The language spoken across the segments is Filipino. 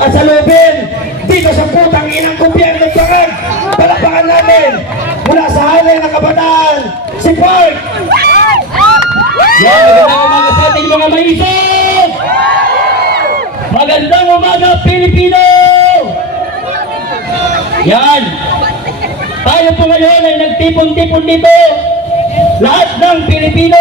at sa lubin dito sa putang inang gobyerno ng Parag. Palakpakan natin mula sa halay ng kabataan, si Park! Yan, magandang umaga sa ating mga maisog! Magandang umaga, Pilipino! Yan! Tayo po ngayon ay nagtipon-tipon dito. Lahat ng Pilipino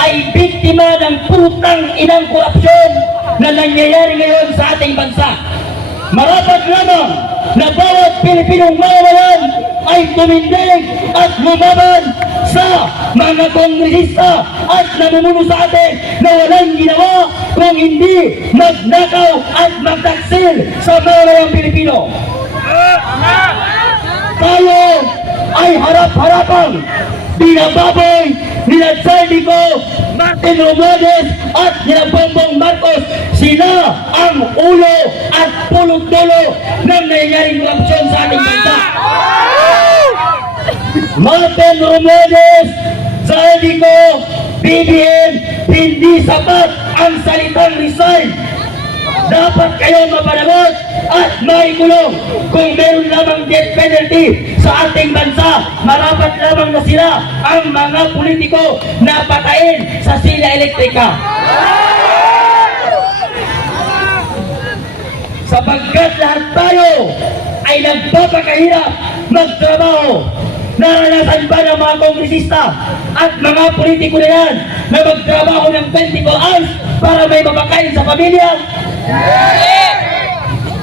ay biktima ng putang inang korupsyon na nangyayari ngayon sa ating bansa. Marapat lamang na bawat Pilipinong mamamayan ay tumindig at lumaban sa mga kongresista at namumuno sa atin na walang ginawa kung hindi magnakaw at magtaksil sa mamamayang Pilipino. Tayo ay harap-harapang binababoy nila Saldico, Martin Romualdez at nila Bongbong Marcos. Sila ang ulo at pulot-dulo ng nangyayaring korupsyon sa ating bansa. Martin Romualdez, Saldico, BBM, hindi sapat ang salitang resign. Dapat kayo mapanagot at maikulong. Kung meron lamang death penalty sa ating bansa, marapat lamang na sila ang mga politiko na patayin sa sila elektrika. Sapagkat lahat tayo ay nagpapakahirap magtrabaho. Naranasan ba ng mga kongresista at mga politiko na yan na magtrabaho ng 24 hours para may mapakain sa pamilya?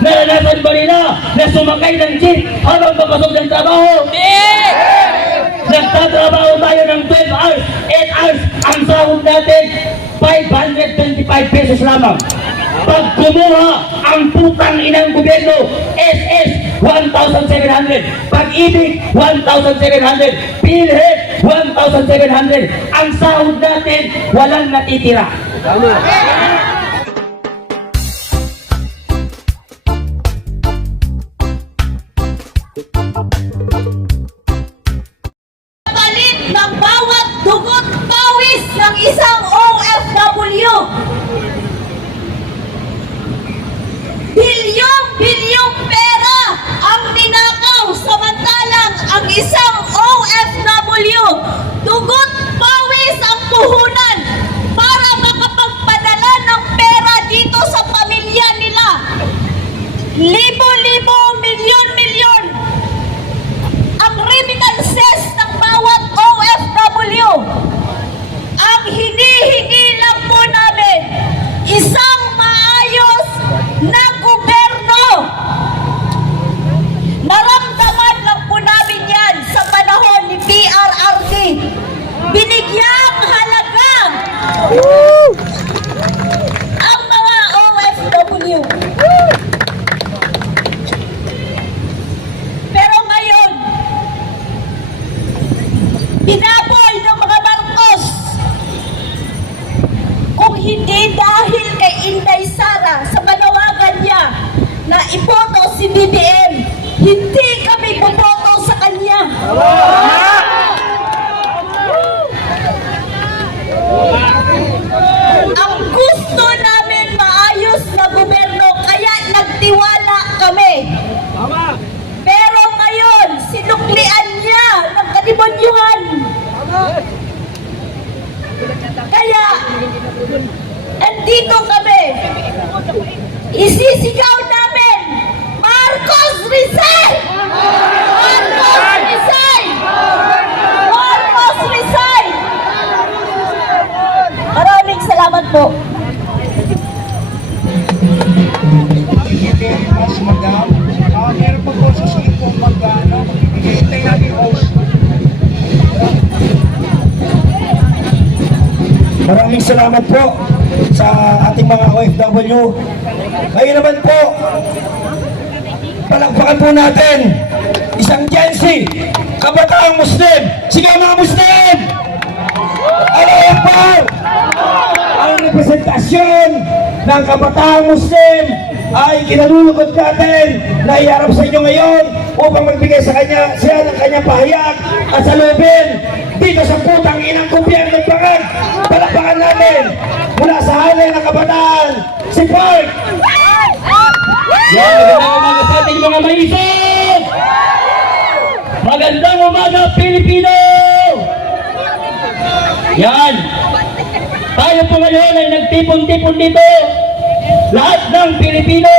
Naranasan ba nila na sumakay ng jeep habang papasok ng trabaho? Nagtatrabaho tayo ng 12 hours, 8 hours, ang sahod natin 525 pesos lamang. Pag kumuha ang putang inang gobyerno, SS 1,700, Pag-ibig 1,700, PhilHealth 1,700, ang sahod natin walang natitira. Palit ng bawat dugot pawis ng isang OFW. Bilyong-bilyong pera ang ninakaw, samantalang ang isang OFW, dugot pawis ang puhunan para makapagpadala ng pera dito sa pamilya nila. Libo-libo, milyon-milyon ang remittances ng bawat OFW. Ang hinihingi lang po namin, isang maayos na gobyerno. Naramdaman lang po namin yan sa panahon ni PRRD. Binigyang halaga ang mga OFW. Pero ngayon, binaboy ng mga Marcos. Kung hindi dahil kay Inday Sara sa panawagan niya na iboto si BBM, hindi kami boboto sa kanya. Ang gusto namin maayos na gobyerno, kaya nagtiwala kami. Pero ngayon, sinuklian niya ng kademonyuhan. Kaya, nandito kami. Isisigaw namin, Marcos resign! Marcos resign! Marcos resign! Maraming salamat po. Mas madam, meron pa po susunod pong magbibigay natin host. Maraming salamat po sa ating mga OFW. Ngayon naman po, palakpakan po natin isang Gen Z, kabataang Muslim. Sige mga Muslim! Allahu Akbar! Ang representasyon ng kabataang Muslim ay kinalulugod natin na iharap sa inyo ngayon upang magbigay sa kanya siya ng kanyang pahayag at salubin dito sa putang inang gobyerno ng Parag. Palakpakan natin mula sa halay ng kabataan, si Park! Yan, magandang umaga sa ating mga maisog! Magandang umaga, Pilipino! Yan! Tayo po ngayon ay nagtipon-tipon dito. Lahat ng Pilipino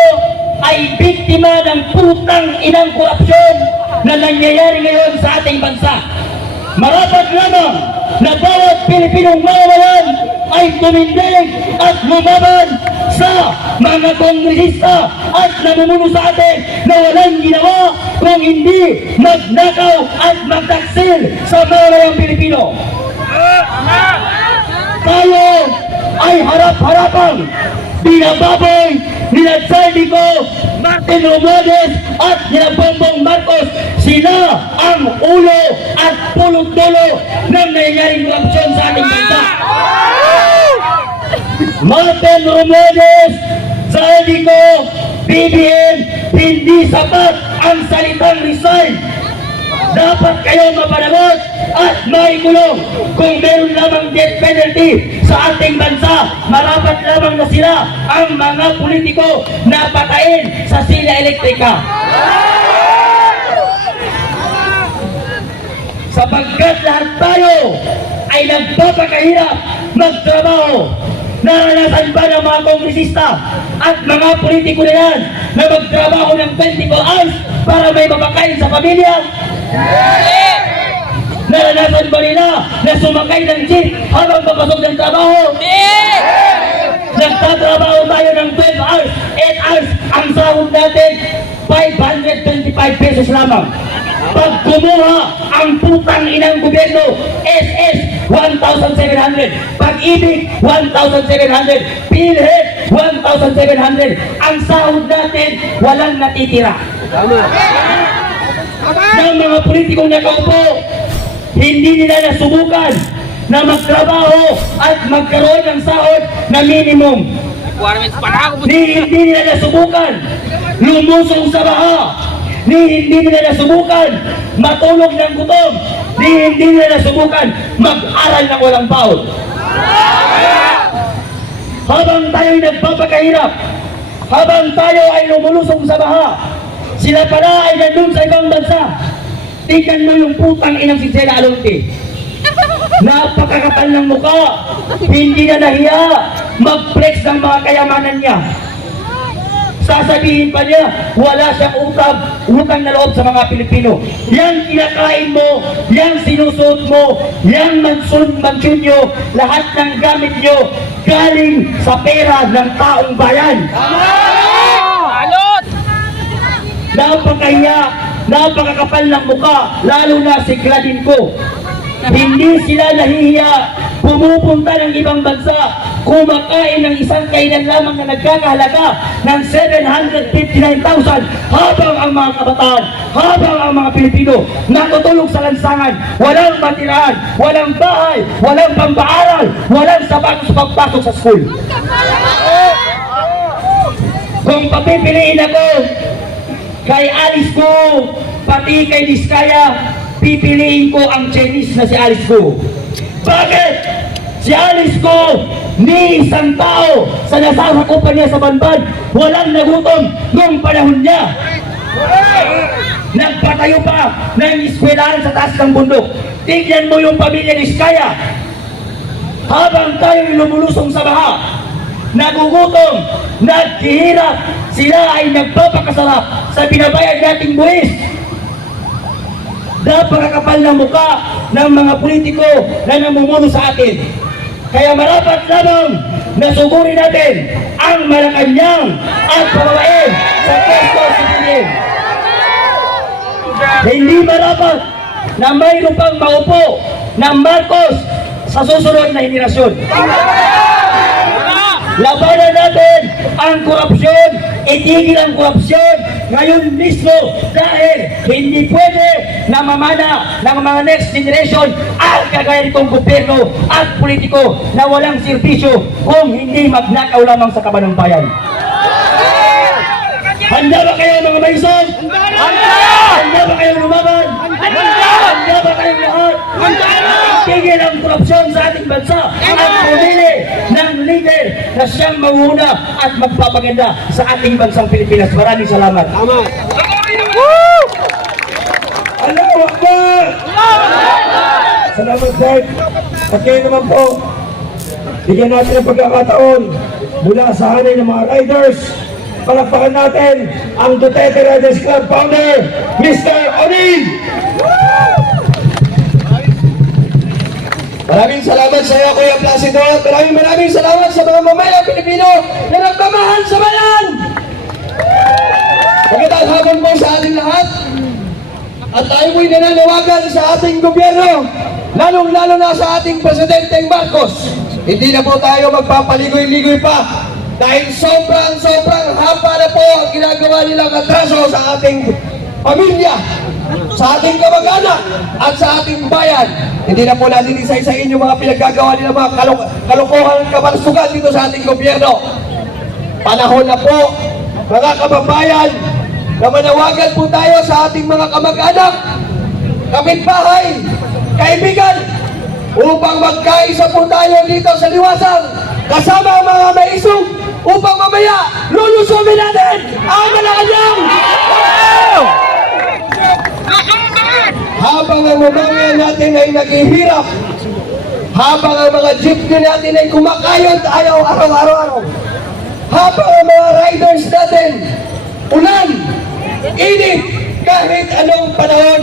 ay biktima ng putang inang korupsyon na nangyayari ngayon sa ating bansa. Marapat lamang na bawat Pilipinong mamamayan ay tumindig at lumaban sa mga kongresista at namumuno sa atin na walang ginawa kung hindi magnakaw at magtaksil sa mamayang Pilipino. Tayo ay harap-harapang binababoy nila Saldico, Martin Romualdez at nila Bongbong Marcos. Sila ang ulo at pulot-dulo ng nangyayaring korupsyon sa ating bansa. Martin Romualdez, Saldico, BBM, hindi sapat ang salitang resign. Dapat kayo mapanagot at maikulong. Kung meron lamang death penalty sa ating bansa, marapat lamang na sila ang mga politiko na patayin sa sila elektrika. Sapagkat lahat tayo ay nagpapakahirap magtrabaho. Naranasan ba ng mga kongresista at mga politiko na yan na magtrabaho ng 24 hours para may mapakain sa pamilya? Naranasan ba nila na sumakay ng jeep habang papasok ng trabaho? Nagtatrabaho tayo ng 12 hours, 8 hours, ang sahod natin 525 pesos lamang. Pag kumuha ang putang inang gobyerno, SS 1,700, Pag-ibig 1,700, PhilHealth 1,700, ang sahod natin walang natitira. Ng mga politikong nakaupo, hindi nila nasubukan na magtrabaho at magkaroon ng sahod na minimum. Hindi nila nasubukan lumusong sa baha. Hindi nila nasubukan matulog ng gutom. Hindi nila nasubukan mag-aral ng walang baon. Habang tayo'y nagpapakahirap, habang tayo ay lumulusong sa baha, sila pala ay nandun sa ibang bansa. Tingnan mo yung putang inang si Sela Alonte. Napakakapal ng mukha, hindi na nahiya mag-flex ng mga kayamanan niya. Sasabihin pa niya, wala siyang utang na loob sa mga Pilipino. Yang kinakain mo, yang sinusuot mo, yang mansyon nyo, lahat ng gamit nyo, galing sa pera ng taong bayan. Napakahiya, napakakapal ng mukha, lalo na si Gladin ko. Hindi sila nahihiya, pumupunta ng ibang bansa, kumakain ng isang kainan lamang na nagkakahalaga ng 759,000 habang ang mga kabataan, habang ang mga Pilipino natutulog sa lansangan, walang matirahan, walang bahay, walang pambaaral, walang sapatos pagpasok sa school. Kung papipiliin ako kay Alice Go, pati kay Diskaya, pipiliin ko ang Chinese na si Alice Go. Bakit? Si Alice Go, ni isang tao sa nasasakupan niya sa Banban, walang nagutom noong panahon niya. Nagpatayo pa ng eskwelahan sa taas ng bundok. Tignan mo yung pamilya ni Diskaya. Habang tayo lumulusong sa baha, nagugutom, naghihirap, sila ay nagpapakasarap sa binabayad nating buwis. Napakakapal ng mukha ng mga politiko na namumuno sa atin. Kaya marapat lamang na sugurin natin ang Malacanang at pababain sa Quezon City. Hindi marapat na mayroon pang maupo ng Marcos sa susunod na henerasyon. Labanan natin ang korupsyon, itigil ang korupsyon ngayon mismo dahil hindi pwede na mamana ng mga next generation ang kagaya nitong gobyerno at politiko na walang serbisyo kung hindi magnakaw lamang sa kaban ng bayan. Handa ba kayo mga maisog? Handa! Handa ba kayo lumaban? Handa! Handa ba kayong lahat? Handa! tigil ang korupsyon sa ating bansa at pumili ng leader na siyang manguna at magpapaganda sa ating bansang Pilipinas. Maraming salamat. Allahu Akbar! Salamat, Sir. At ngayon naman po, bigyan natin ang pagkakataon mula sa hanay ng mga riders. Palakpakan natin ang Duterte Riders Club founder, Mr. Onin! Maraming salamat sa iyo, Kuya Placido. Maraming salamat sa mga mamayang Pilipino na nagmamahal sa bayan. Magandang hapon po sa ating lahat. At tayo po'y nananawagan sa ating gobyerno, lalong-lalo na sa ating Presidenteng Marcos. Hindi na po tayo magpapaligoy-ligoy pa dahil sobrang haba na po ang ginagawa nilang atraso sa ating pamilya, sa ating kamag-anak at sa ating bayan. Hindi na po natin isa-isain yung mga pinaggagawa nila, mga kalokohan at kabarsugan dito sa ating gobyerno. Panahon na po, mga kababayan, na manawagan po tayo sa ating mga kamag-anak, kapitbahay, kaibigan, upang magkaisa po tayo dito sa liwasan, kasama ang mga maisog, upang mamaya lulusumin natin ang Malacanang! Habang ang mamamayan natin ay naghihirap, habang ang mga jeepney natin ay kumakayod araw-araw, habang ang mga riders natin, ulan, init, kahit anong panahon,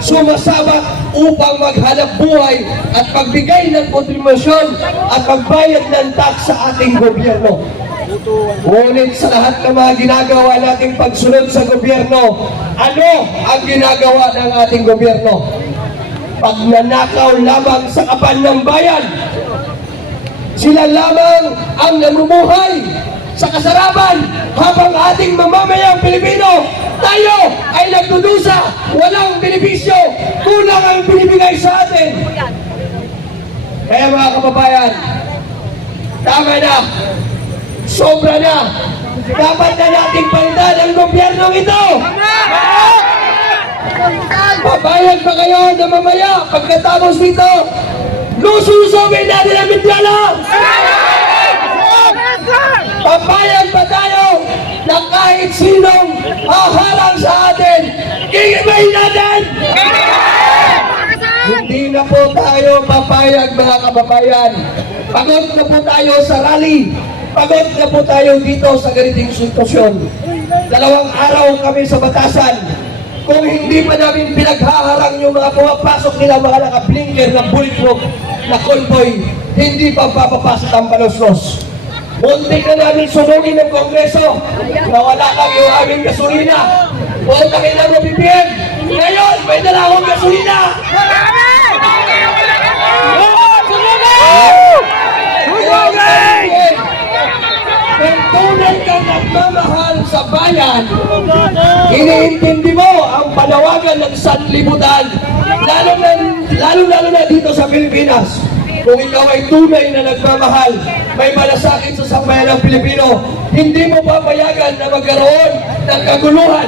sumasabak upang maghanap buhay at pagbigay ng kontribusyon at pagbayad ng tax sa ating gobyerno. Ngunit sa lahat ng mga ginagawa nating pagsunod sa gobyerno, ano ang ginagawa ng ating gobyerno? Pagnanakaw lamang sa kapan ng bayan. Sila lamang ang namumuhay sa kasarapan habang ating mamamayang Pilipino, tayo ay nagdudusa, walang benepisyo, kulang ang binibigay sa atin. Kaya mga kababayan, tama na, sobra na, dapat na nating palitan ang gobyernong ito. Pabayag ba kayo na mamaya pagkatapos nito, lususobin natin ang Mindala? Papayag ba tayo na kahit sinong haharang sa atin, gigibahin natin? Hindi na po tayo papayag, mga kababayan. Pagod na po tayo sa rally. Pagod na po tayo dito sa ganitong sitwasyon. 2 araw kami sa batasan. Kung hindi pa namin pinaghaharang yung mga pumapasok nila, mga naka-blinker na bulletproof na convoy, hindi pa papapasok ang palos-los. Muntik na namin sunugin ng Kongreso na wala kang yung aming gasolina. Puntakin na mo, BBM! Ngayon, may dala akong gasolina! Kung tunay kang nagmamahal sa bayan, iniintindi mo ang panawagan ng sanlibutan, lalo na dito sa Pilipinas. Kung ikaw ay tunay na nagmamahal, may malasakit sa sambayan ng Pilipino, hindi mo papayagan na magkaroon ng kaguluhan.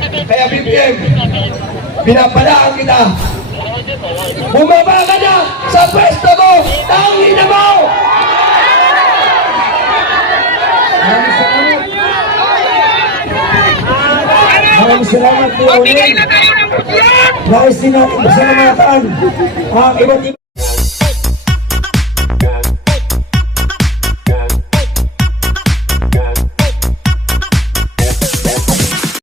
Kaya BBM, pinapalaan kita. Bumaba ka na sa pwesto mo, tangin na mo! Maraming salamat po, Onin. Nais din natin pasalamatan ang iba't ibang